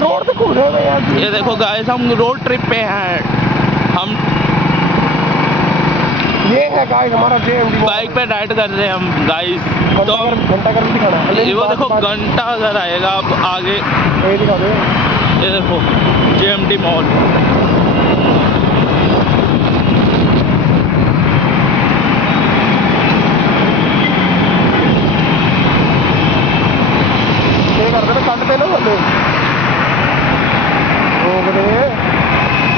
Road तो घूम रहे हो यार। ये देखो गाइस, हम रोड ट्रिप पे हैं। हम ये है गाइस हमारा जेएमडी बाइक पे राइड कर रहे हैं हम गाइस। तो घंटा घर भी दिखाना है। ये वो देखो घंटा घर आएगा अब आगे। ये दिखा दो। ये देखो जेएमडी मॉल।